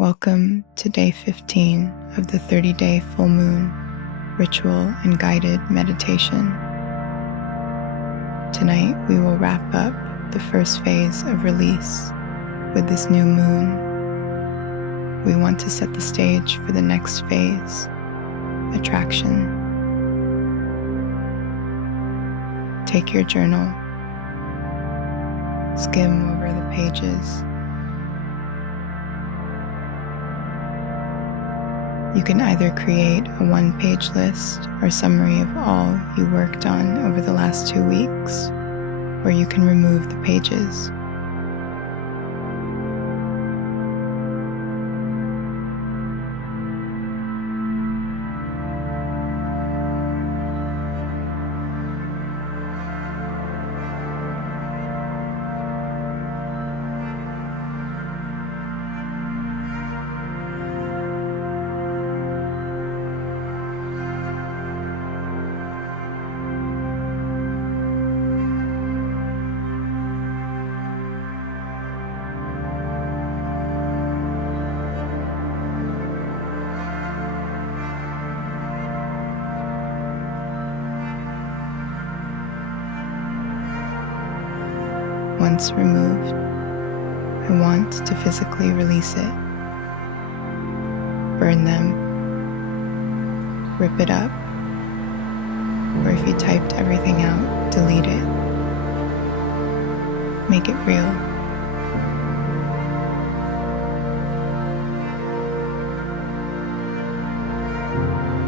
Welcome to day 15 of the 30-day full moon ritual and guided meditation. Tonight we will wrap up the first phase of release with this new moon. We want to set the stage for the next phase, attraction. Take your journal, skim over the pages. You can either create a one-page list or summary of all you worked on over the last 2 weeks, or you can remove the pages. Once removed, I want to physically release it. Burn them, rip it up, or if you typed everything out, delete it. Make it real.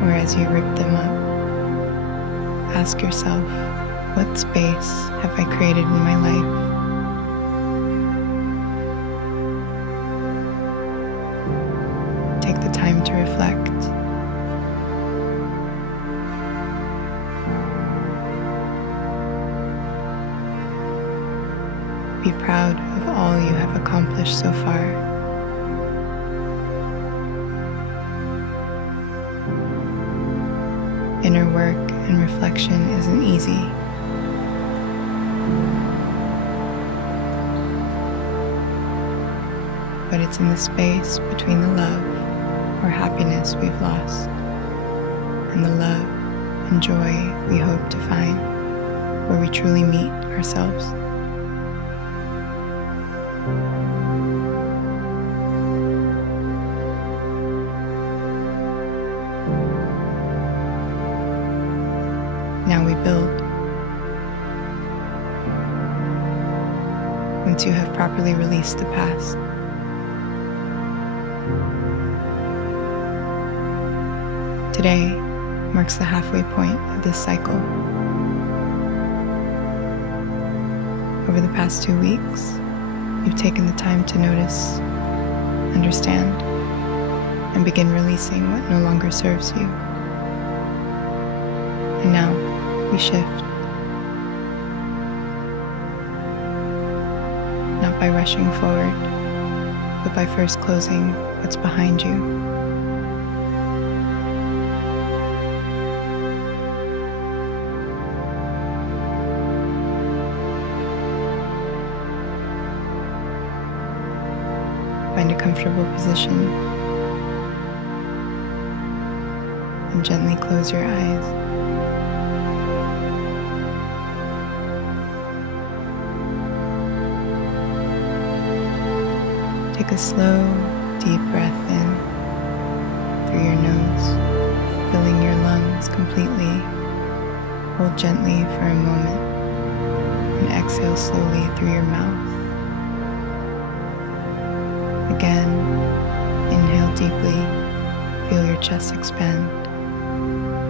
Or as you rip them up, ask yourself, what space have I created in my life? Take the time to reflect. Be proud of all you have accomplished so far. Inner work and reflection isn't easy. But it's in the space between the love or happiness we've lost and the love and joy we hope to find where we truly meet ourselves. Now we build. Once you have properly released the past, today marks the halfway point of this cycle. Over the past 2 weeks, you've taken the time to notice, understand, and begin releasing what no longer serves you. And now we shift. Not by rushing forward, but by first closing what's behind you. Find a comfortable position and gently close your eyes. Take a slow, deep breath in through your nose, filling your lungs completely. Hold gently for a moment and exhale slowly through your mouth. Again, inhale deeply, feel your chest expand,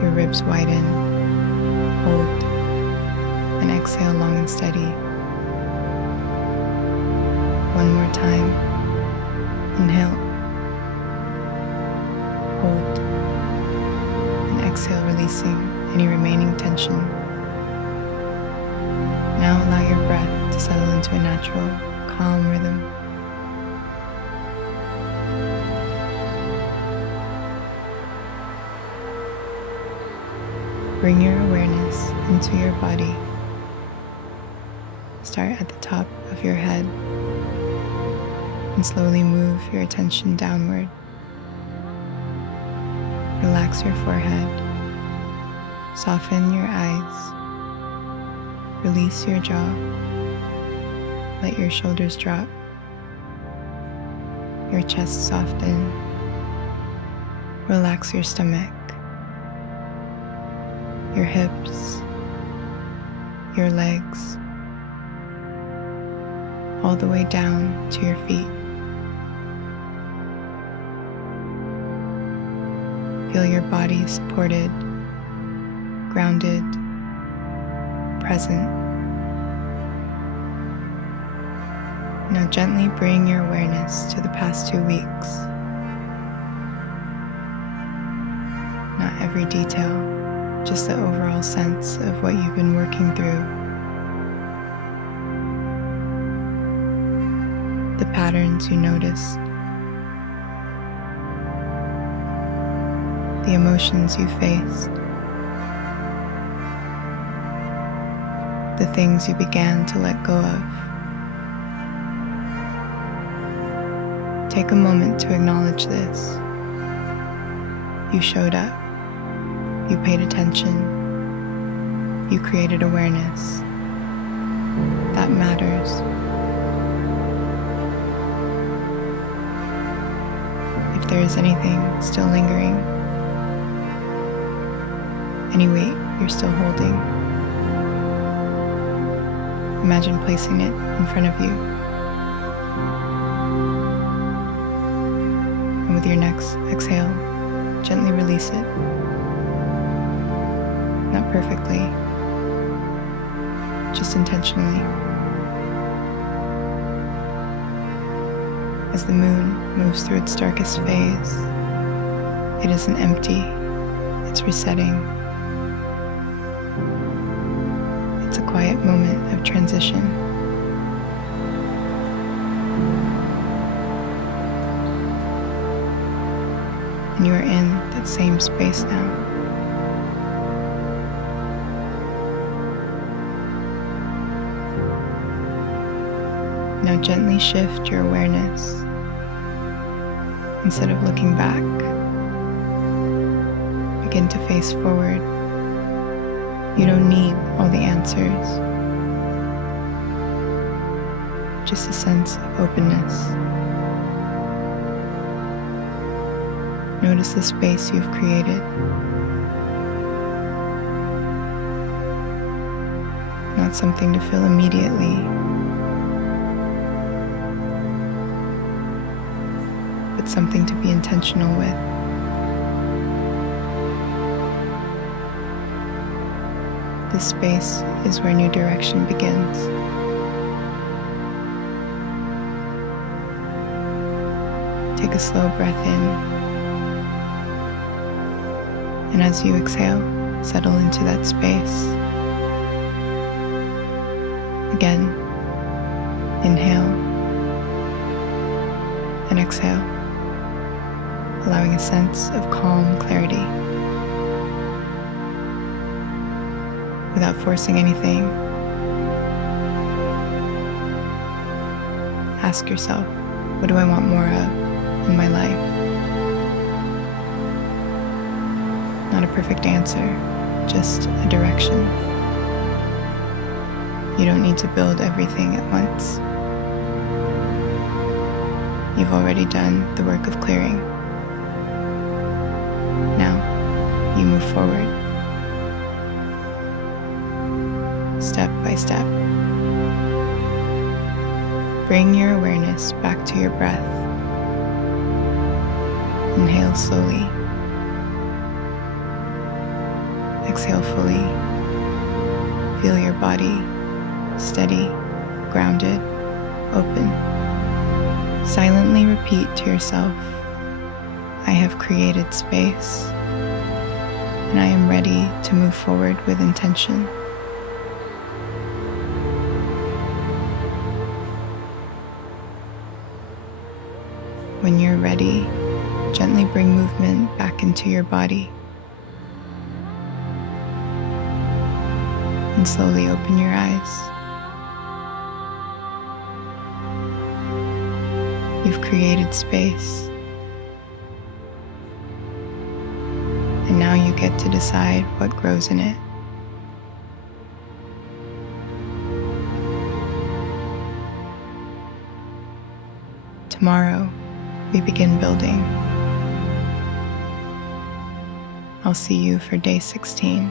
your ribs widen, hold, and exhale long and steady. One more time, inhale, hold, and exhale, releasing any remaining tension. Now allow your breath to settle into a natural, calm rhythm. Bring your awareness into your body. Start at the top of your head and slowly move your attention downward. Relax your forehead, soften your eyes, release your jaw, let your shoulders drop, your chest soften, relax your stomach, your hips, your legs, all the way down to your feet. Feel your body supported, grounded, present. Now gently bring your awareness to the past 2 weeks. Not every detail, just the overall sense of what you've been working through. The patterns you noticed, the emotions you faced, the things you began to let go of. Take a moment to acknowledge this. You showed up. You paid attention. You created awareness. That matters. If there is anything still lingering, any weight you're still holding, imagine placing it in front of you. And with your next exhale, gently release it. Not perfectly, just intentionally. As the moon moves through its darkest phase, it isn't empty, it's resetting. It's a quiet moment of transition. And you are in that same space now. Now gently shift your awareness. Instead of looking back, begin to face forward. You don't need all the answers, just a sense of openness. Notice the space you've created. Not something to fill immediately, but something to be intentional with. This space is where new direction begins. Take a slow breath in, and as you exhale, settle into that space. Again, inhale and exhale, allowing a sense of calm clarity. Without forcing anything, ask yourself, what do I want more of in my life? Not a perfect answer, just a direction. You don't need to build everything at once. You've already done the work of clearing. Now, you move forward, step by step. Bring your awareness back to your breath. Inhale slowly. Exhale fully. Feel your body steady, grounded, open. Silently repeat to yourself, I have created space, and I am ready to move forward with intention. When you're ready, gently bring movement back into your body. And slowly open your eyes. You've created space, and now you get to decide what grows in it. Tomorrow, we begin building. I'll see you for day 16.